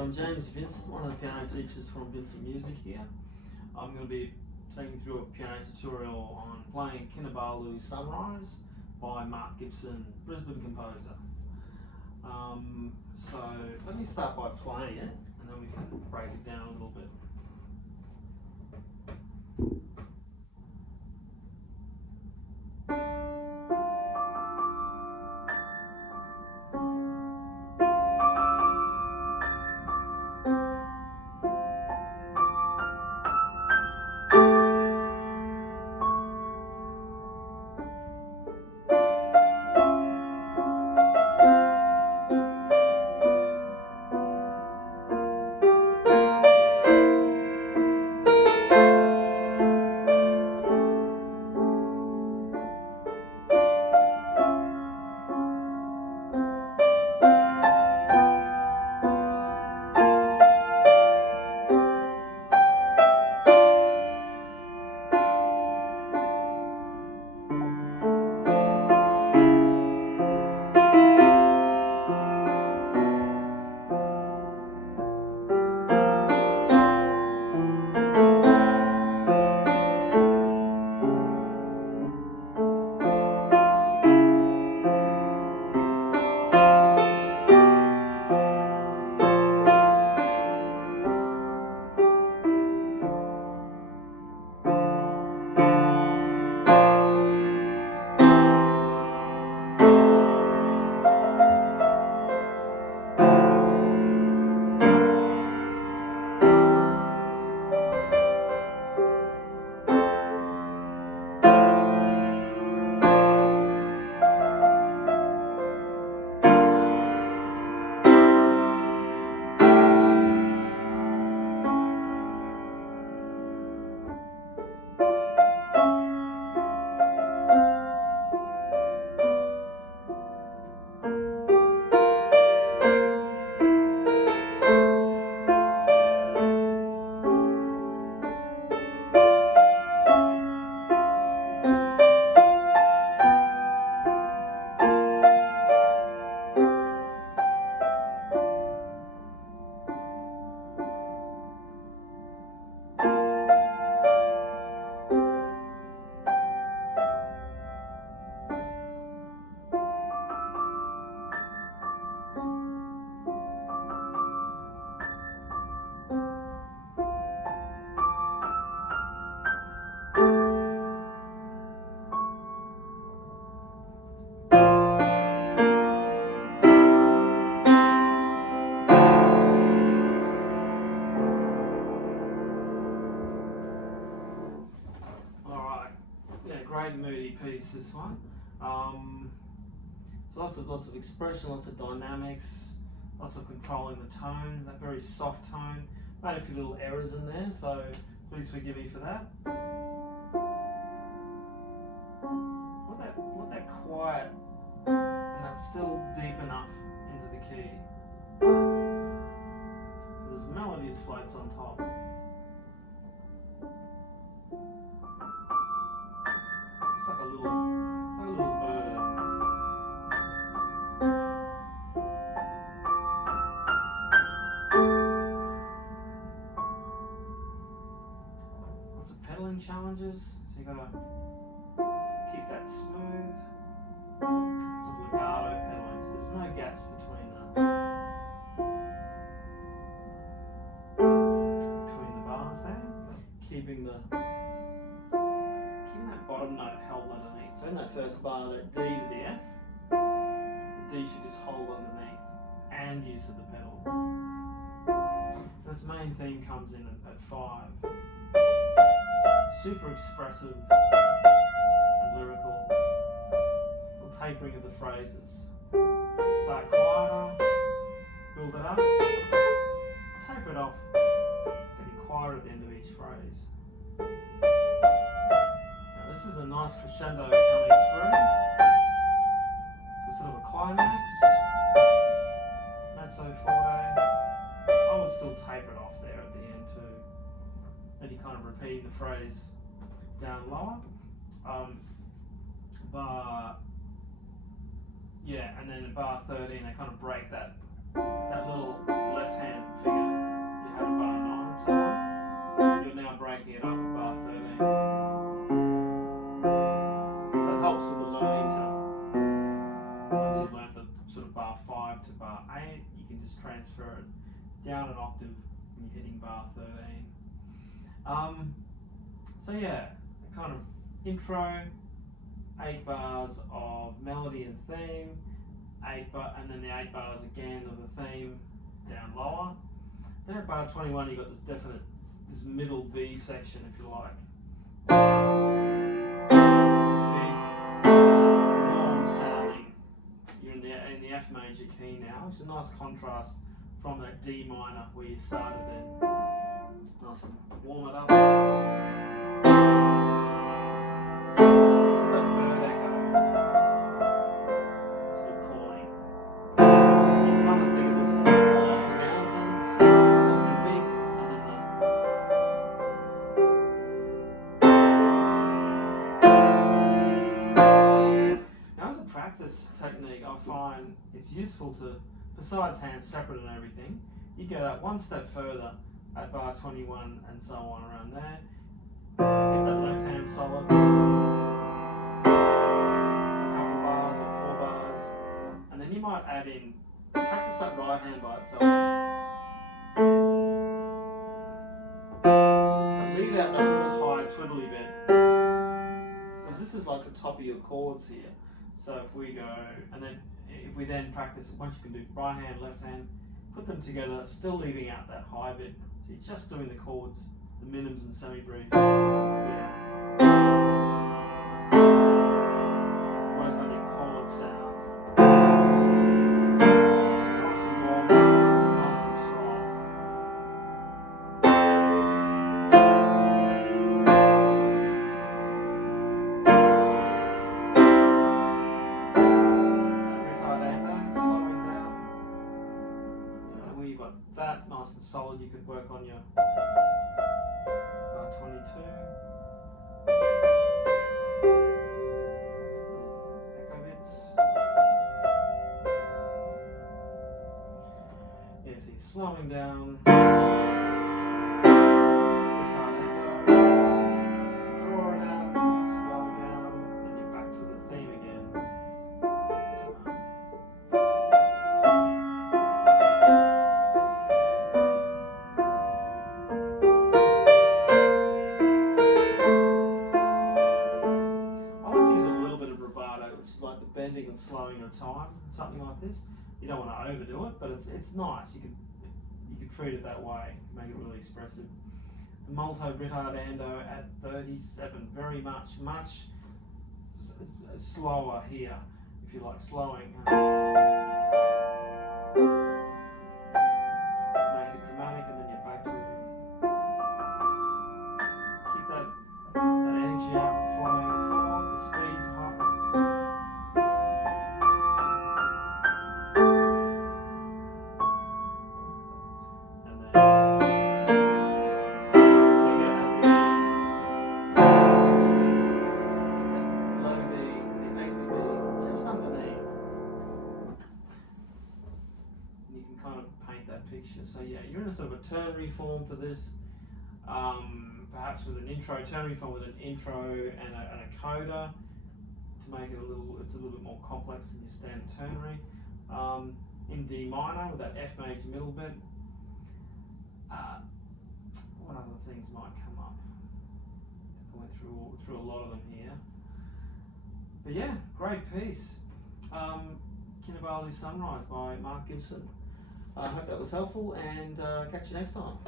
I'm James Vincent, one of the piano teachers from Vincent Music here. I'm going to be taking you through a piano tutorial on playing Kinabalu Sunrise by Gibson, Brisbane composer. So let me start by playing it and then we can break it down a little bit. Great moody piece, this one. So lots of expression, lots of dynamics, lots of controlling the tone, that very soft tone. Made a few little errors in there, so please forgive me for that. Want that quiet, and that's still deep enough into the key. So there's melodies floats on top. Like a little bird. Lots of pedaling challenges, so you gotta keep that smooth. Some legato pedaling, so there's no gaps between the bars there. Keeping that bottom note held underneath. So in that first bar, that D to the F, the D should just hold underneath and use of the pedal. This main theme comes in at 5. Super expressive and lyrical. Little tapering of the phrases. Start quieter, build it up, taper it off, getting quieter at the end of each phrase. This is a nice crescendo coming through to sort of a climax, mezzo forte. I would still taper it off there at the end too. Then you kind of repeating the phrase down lower. Yeah, and then in bar 13 I kind of break that little left hand figure transfer it down an octave when you're hitting bar 13. So yeah, a kind of intro, 8 bars of melody and theme, and then the 8 bars again of the theme down lower. Then at bar 21 you've got this middle B section, if you like. Big, warm sounding. You're in the F major key now, which is a nice contrast from that D minor where you started in. Nice and warm it up. So that bird echo, sort of calling. You kind of think of this mountains, something big, and then now as a practice technique, I find it's useful to, besides hands separate and everything, you go that one step further at bar 21 and so on around there. Get that left hand solid. A couple bars or 4 bars. And then you might add in, practice that right hand by itself. But leave out that little high twiddly bit. Because this is like the top of your chords here. So if we go, and then if we then practice, once you can do right hand, left hand, put them together, still leaving out that high bit. So you're just doing the chords, the minims and semi-breves. Yeah. Work on your chord sound. Nice and warm, nice and strong. That nice and solid, you could work on your 22. Echo bits. Yeah, so you're slowing down. Draw it out, slow down, then you're back to the theme again. Bending and slowing of time, something like this. You don't want to overdo it, but it's nice. You could treat it that way, make it really expressive. The molto ritardando at 37, very much slower here, if you like slowing. Make it dramatic, and then you're back to keep that energy up, flowing forward, the speed high. Picture. So yeah, you're in a sort of a ternary form for this, perhaps with an intro, ternary form with an intro and a coda to make it it's a little bit more complex than your standard ternary. In D minor with that F major middle bit. What other things might come up? I went through a lot of them here. But yeah, great piece. Kinabalu Sunrise by Mark Gibson. I hope that was helpful, and catch you next time.